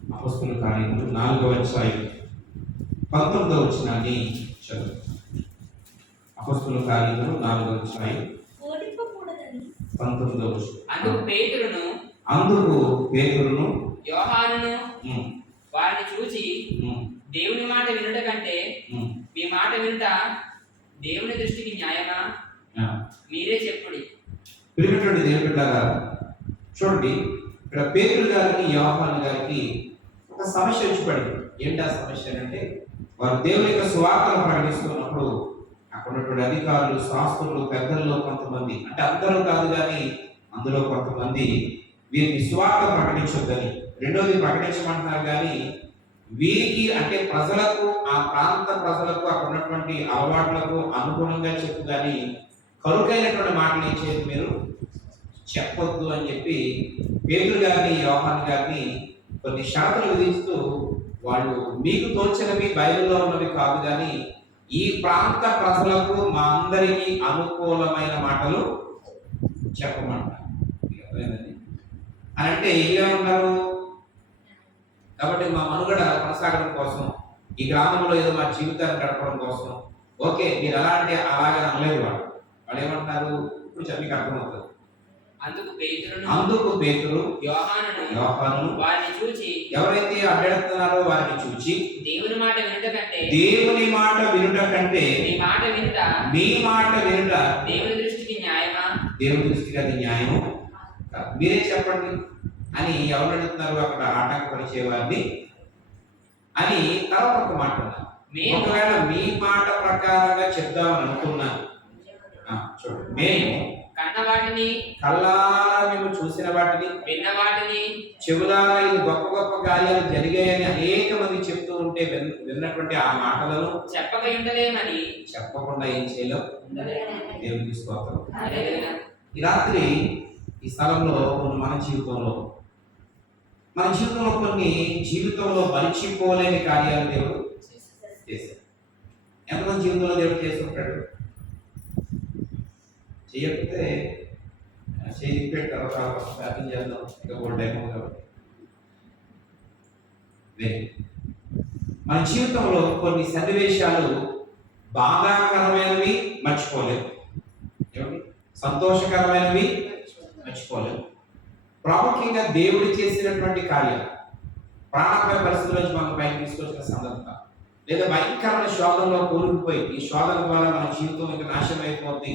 అపొస్తలుల కార్యములు 4వ అధ్యాయం 19వ వచనాన్ని చదువు. అపొస్తలుల కార్యములు 4వ అధ్యాయం 19వ వచనం. అందుకు పేతురును యోహానును వారిని చూచి, దేవుని మాట వినుట కంటే మీ మాట వినుట దేవుని దృష్టికి న్యాయమా? మీరే చెప్పుడి. ప్రియమైనటువంటి దేవుని బిడ్డలారా, చూడండి, ఇక్కడ పేతురు గారికి యోహాను గారికి ఒక సమస్య వచ్చి పడింది. ఏంటి ఆ సమస్య అంటే, వారు దేవుని యొక్క సువార్తను ప్రకటిస్తున్నప్పుడు అక్కడ ఉన్నటువంటి అధికారులు, శాస్త్రులు, పెద్దల్లో కొంతమంది, అంటే అందరూ కాదు కానీ అందులో కొంతమంది వీరికి సువార్త ప్రకటించొద్దని, రెండోది ప్రకటించమంటున్నారు కానీ వీరికి అంటే ప్రజలకు, ఆ ప్రాంత ప్రజలకు అక్కడ ఉన్నటువంటి అలవాట్లకు అనుగుణంగా చెప్పు కానీ కరుకైనటువంటి మాటలు ఇచ్చేది మీరు చెప్పొద్దు అని చెప్పి పేతురు గారిని, యోహాను గారిని కొన్ని షరతులు విధిస్తూ, వాళ్ళు మీకు తోచినవి బైబిల్లో ఉన్నవి కాదు కానీ ఈ ప్రాంత ప్రజలకు మా అందరికీ అనుకూలమైన మాటలు చెప్పమంటారు అని అంటే ఏమంటారు. కాబట్టి మా మనుగడ కొనసాగడం కోసం, ఈ గ్రామంలో ఏదో మా జీవితాన్ని గడపడం కోసం, ఓకే మీరు ఎలా అంటే అలాగే అనలేదు. వాళ్ళు ఏమంటున్నారు, ఇప్పుడు మీకు అర్థమవుతుంది. అందుకు పేతురు యోహానును వారిని చూచి, ఎవరైతే అడ్డెడుతున్నారో వారిని చూచి, దేవుని మాట వినుట కంటే మీ మాట వినుట దేవుని దృష్టికి న్యాయమా? దేవుని దృష్టికి అది న్యాయము, మీరే చెప్పండి అని ఎవరు అడుగుతున్నారు అక్కడ ఆటంకపరిచే వారిని అని తర్వాత ఒక మాట ఉన్నారు. ఒకవేళ మీ మాట ప్రకారంగా చెప్దామని అనుకున్నాను, చూడండి, మేము కన్న వాటిని, కళ్ళారా మేము చూసిన వాటిని, విన్న వాటిని, చెవులారా ఇది గొప్ప గొప్ప కార్యాలు జరిగాయని అనేక మంది చెప్తూ ఉంటే విన్నటువంటి ఆ మాటలను చెప్పకుండా ఏం చేయలేం. దేవునికి స్తోత్రం. ఈ రాత్రి ఈ స్థలంలో మన జీవితంలో కొన్ని జీవితంలో మరిచిపోలేని కార్యాలు దేవుడు చేశాడు. ఎంతమంది జీవితంలో దేవుడు చేసి ఉంటాడు? చేయకపోతే చేసి తర్వాత ప్రార్థన చేద్దాం, ఇక గోల్డ్ అయిపోతుంది. కాబట్టి మన జీవితంలో కొన్ని సన్నివేశాలు బాధాకరమైనవి మర్చిపోలేము, సంతోషకరమైనవి మర్చిపోలేము. ప్రాముఖ్యంగా దేవుడు చేసినటువంటి కార్యాలు, ప్రాణాపాయ పరిస్థితుల నుంచి మనం పైకి తీసుకొచ్చిన సందర్భం, లేదా భయంకరమైన శోధనలో కూరుకుపోయి ఈ శోధన ద్వారా మన జీవితం ఇంకా నాశనం అయిపోతుంది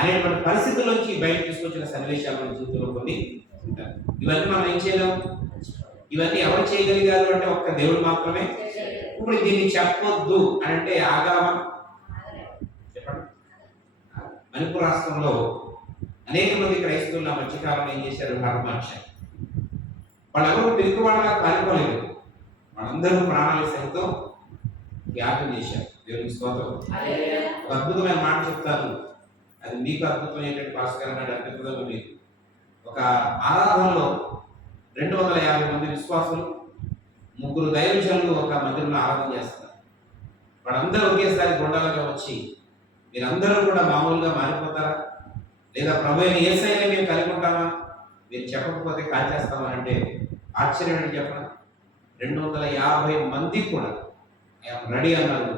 అనేటువంటి పరిస్థితుల్లోంచి బయట తీసుకొచ్చిన సన్నివేశాలు మన జీవితంలో కొన్ని ఉంటాయి. ఇవన్నీ మనం ఏం చేయలేము. ఇవన్నీ ఎవరు చేయగలిగారు అంటే ఒక్క దేవుడు మాత్రమే. ఇప్పుడు దీన్ని చెప్పొద్దు అని అంటే ఆగామా? చెప్పండి. మణిపూర్ రాష్ట్రంలో అనేక మంది క్రైస్తవులు ఆ మధ్యకాలంలో ఏం చేశారు, హతమార్చారు. వాళ్ళెవరూ పిరికి వాళ్ళగా పారిపోలేదు, వాళ్ళందరూ ప్రాణాలు సైతం త్యాగం చేశారు. దేవునికి స్తోత్రం. ఒక అద్భుతమైన మాట చెప్తాను, అది మీకు అద్భుతమైనటువంటి భాస్కర్ అన్నాడు. అద్భుతంగా మీకు ఒక ఆరాధనలో 250 మంది విశ్వాసులు, 3 దైవజనులు ఒక మందిరంలో ఆరాధన చేస్తారు. వాళ్ళందరూ ఒకేసారి గుండాలుగా వచ్చి, మీరందరూ కూడా మామూలుగా మారిపోతారా, లేదా ప్రభువుని యేసయ్యనే మేము కలిగి ఉంటామా, మీరు చెప్పకపోతే కాల్చేస్తామా అంటే ఆశ్చర్యం అని చెప్పండి. 250 మంది కూడా రెడీ అన్నారు.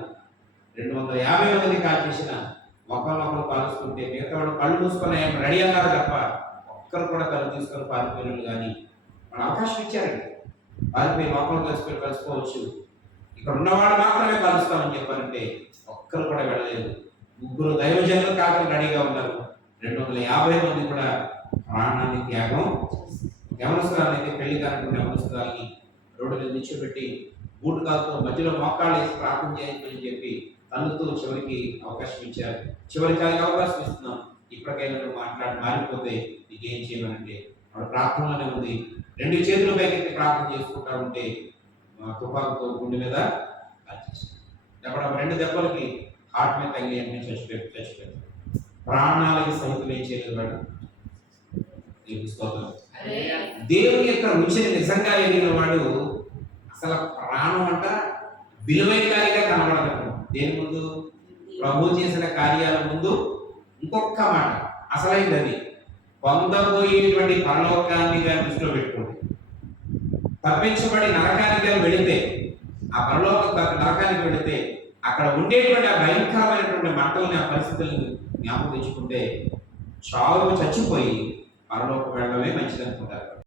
250 మంది కాల్చేసిన ఒకరినొకరు కాలుస్తుంటే మిగతా వాళ్ళు కళ్ళు మూసుకొని రెడీ అన్నారు తప్ప ఒక్కరు కూడా కళ్ళు తీసుకొని పారిపోయినట్లు కానీ మన అవకాశం ఇచ్చారండి. పారిపోయి ఒకరు కలిసిపోవచ్చు, ఇక్కడ ఉన్నవాడు మాత్రమే కలుస్తామని చెప్పారంటే ఒక్కరు కూడా వెళ్ళలేదు. 3 దైవజనులు కాకుండా రెడీగా ఉన్నారు. 250 మంది కూడా ప్రాణాన్ని త్యాగం. యవనస్తురాలైతే పెళ్లి కానటువంటి యవనస్తురాలని రోడ్డు మీద నిల్చోబెట్టి బూటు కాలుతో మధ్యలో మోకాళ్ళు వేసి ప్రార్థన చేయించమని చెప్పి తల్లుతూ చివరికి అవకాశం ఇచ్చారు. చివరికి అవకాశం ఇస్తున్నాం, ఇప్పటికైనా నువ్వు మారిపోతే నీకేం చేయమనంటే వాడు ప్రార్థనలోనే ఉంది. 2 చేతుల పైకి ప్రార్థన చేసుకుంటా ఉంటే తుపాకుతో గుండె మీద కాల్చేసాడు. 2 దెబ్బలకి హార్ట్ మీద తగిలి అన్నీ చచ్చిపోయాడు. ప్రాణాలకి సైతం ఏం చేయలేదు వాడు. దేవుని యొక్క రుచిని నిజంగా ఎరిగిన వాడు అసలు ప్రాణం అంట విలువైన కార్యంగా కనబడదు. దేని ముందు? ప్రభు చేసిన కార్యాల ముందు. ఇంకొక మాట అసలైంది, అది పొందబోయేటువంటి పరలోకాన్ని దృష్టిలో పెట్టుకోండి. తప్పించబడి నరకానికి గాని వెళితే, ఆ పరలోక నరకానికి వెళితే అక్కడ ఉండేటువంటి ఆ భయంకరమైనటువంటి మంటల్ని, ఆ పరిస్థితులను జ్ఞాపకం తెచ్చుకుంటే చావు చచ్చిపోయి పరలోకి వెళ్ళడమే మంచిది అనుకుంటారు.